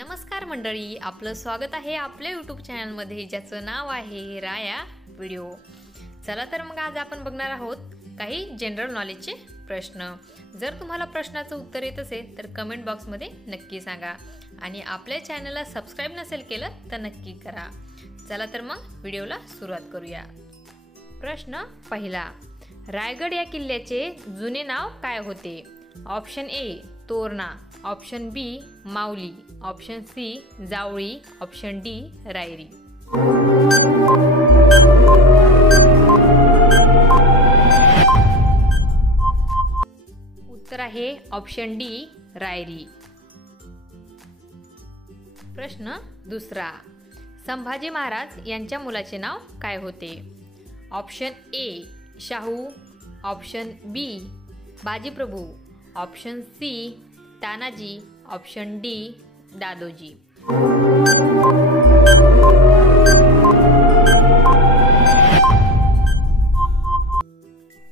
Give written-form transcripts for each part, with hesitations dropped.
नमस्कार मंडळी, आपलं स्वागत आहे आपल्या यूट्यूब चॅनलमध्ये ज्याचं नाव आहे राया व्हिडिओ। चला तर मग आज आपण बघणार आहोत काही जनरल नॉलेजचे प्रश्न। जर तुम्हाला प्रश्नाचं उत्तर येत असेल तर कमेंट बॉक्समध्ये नक्की सांगा आणि आपल्या चॅनलला सबस्क्राइब नसेल केलं तर नक्की करा। चला तर मग व्हिडिओला सुरुवात करूया। प्रश्न पहिला, रायगड या किल्ल्याचे जुने नाव काय होते? Option A Torna, option B Mauli, option C Javali, option D Rairi. उत्तर आहे ऑप्शन डी रायरी। प्रश्न दुसरा, संभाजी महाराज यांच्या मुलाचे नाव काय होते? Option A Shahu, option B Bajiprabhu, option C Tanaji, option D Dadoji.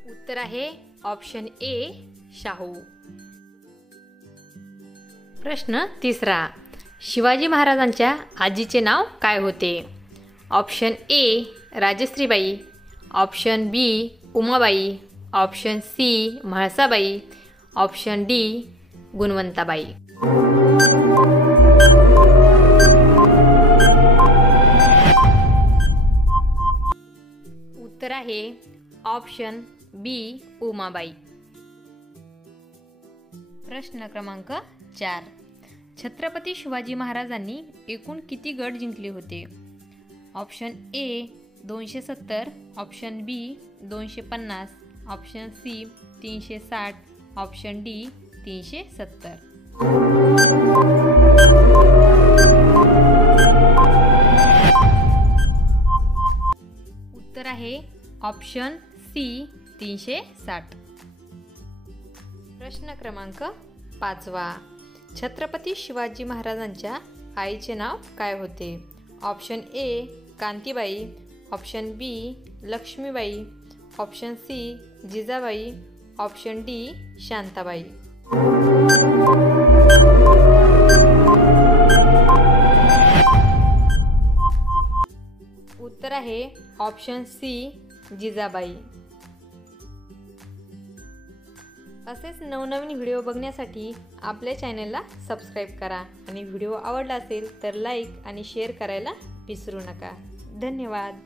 उत्तर आहे ऑप्शन ए शाहू। प्रश्न तिसरा, शिवाजी महाराजांच्या आजीचे नाव काय होते? Option A Rajshreebai, option B Umabai, option C Mhalsabai, option D Gunwantabai. उत्तर आहे ऑप्शन बी उमाबाई। प्रश्न क्रमांक 4, छत्रपती शिवाजी महाराजांनी एकूण किती गड जिंकले होते? Option A 270, option B 250, option C 360, option D 370। उत्तर आहे ऑप्शन सी 360। प्रश्न क्रमांक 5, छत्रपती शिवाजी महाराजांच्या आईचे नाव काय होते? Option A Kantibai, option B Laxmibai, option C Jijabai, option D Shantabai. उत्तर आहे ऑप्शन सी जिजाबाई। असेच नवनवीन व्हिडिओ बघण्यासाठी आपल्या चॅनलला सबस्क्राइब करा आणि व्हिडिओ आवडला असेल तर लाईक आणि शेअर करायला विसरू नका। धन्यवाद।